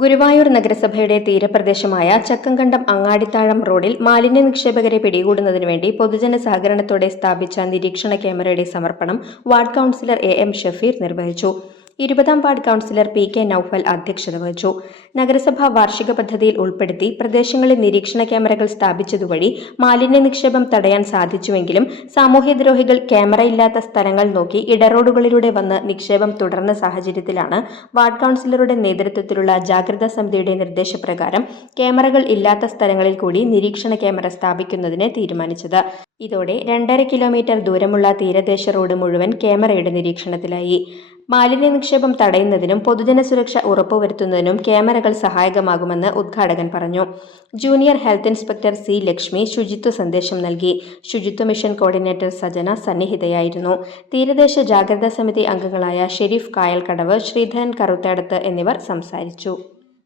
ഗുരുവായൂർ നഗരസഭയുടെ തീരപ്രദേശമായ ചക്കംകണ്ടം അങ്ങാടിത്താഴം റോഡിൽ മാലിന്യ നിക്ഷേപകരെ പിടികൂടുന്നതിനു വേണ്ടി പൊതുജന സഹകരണത്തോടെ സ്ഥാപിച്ച നിരീക്ഷണ ക്യാമറയുടെ സമർപ്പണം ward councillor A M Shafeer നിർവഹിച്ചു ഇരുപതാം ward councillor P K Naufal അധ്യക്ഷത വഹിച്ചു. നഗരസഭ വാർഷിക പദ്ധതിയിൽ ഉൾപ്പെടുത്തി പ്രദേശങ്ങളിൽ നിരീക്ഷണ ക്യാമറകൾ സ്ഥാപിച്ചതുവഴി മാലിന്യ നിക്ഷേപം തടയാൻ സാധിച്ചുവെങ്കിലും സാമൂഹ്യദ്രോഹികൾ ക്യാമറ ഇല്ലാത്ത സ്ഥലങ്ങൾ നോക്കി ഇടറോഡുകളിലൂടെ വന്ന് നിക്ഷേപം തുടർന്ന സാഹചര്യത്തിലാണ് വാർഡ് കൗൺസിലറുടെ നേതൃത്വത്തിലുള്ള ജാഗ്രതാ സമിതിയുടെ നിർദ്ദേശപ്രകാരം ക്യാമറകൾ ഇല്ലാത്ത സ്ഥലങ്ങളിൽ കൂടി നിരീക്ഷണ ക്യാമറ സ്ഥാപിക്കുന്നതിന് തീരുമാനിച്ചത്. ഇതോടെ രണ്ടര കിലോമീറ്റർ ദൂരമുള്ള തീരദേശ റോഡ് മുഴുവൻ ക്യാമറയുടെ നിരീക്ഷണത്തിലായി. മാലിന്യ നിക്ഷേപം തടയുന്നതിനും പൊതുജന സുരക്ഷ ഉറപ്പുവരുത്തുന്നതിനും ക്യാമറകൾ സഹായകമാകുമെന്ന് ഉദ്ഘാടകൻ പറഞ്ഞു. Junior health inspector C Lakshmi ശുചിത്വ സന്ദേശം നൽകി. ശുചിത്വ മിഷൻ കോർഡിനേറ്റർ സജന സന്നിഹിതയായിരുന്നു. തീരദേശ ജാഗ്രതാ സമിതി അംഗങ്ങളായ ഷെരീഫ് കായൽക്കടവ് ശ്രീധരൻ കറുത്തേടത്ത് എന്നിവർ സംസാരിച്ചു.